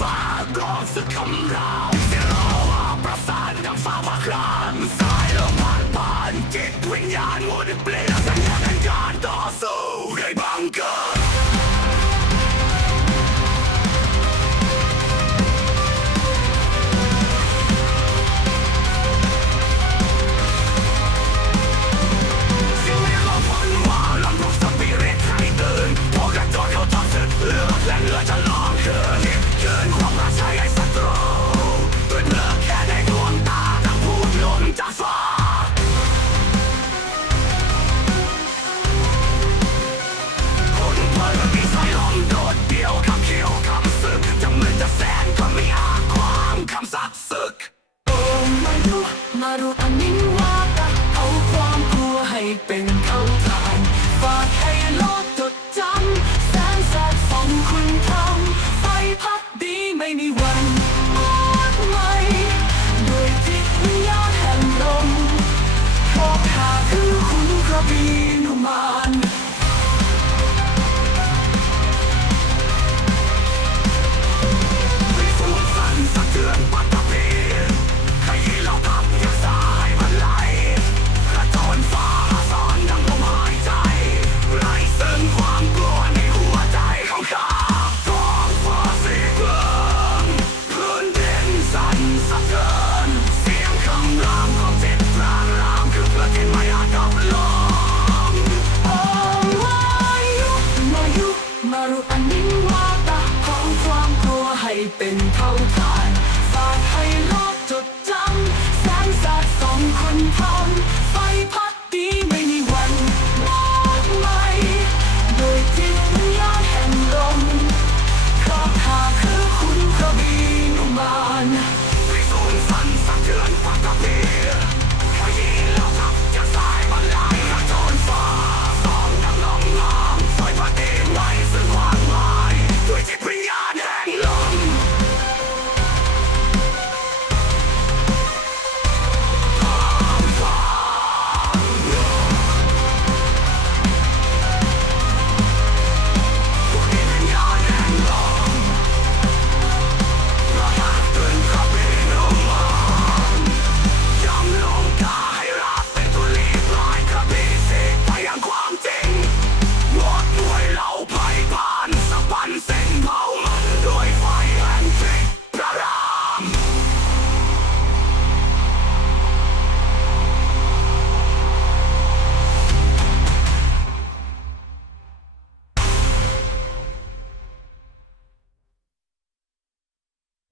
ฟ้าร้องสึกคำรามเสีร้องประสานดังฟ้ามาคลานสายลมผ่านผ่านจิตวิญญาณวนเปลี่ยน เอาความกลัวให้เป็น รูปนินวาตะของความกลัวให้เป็น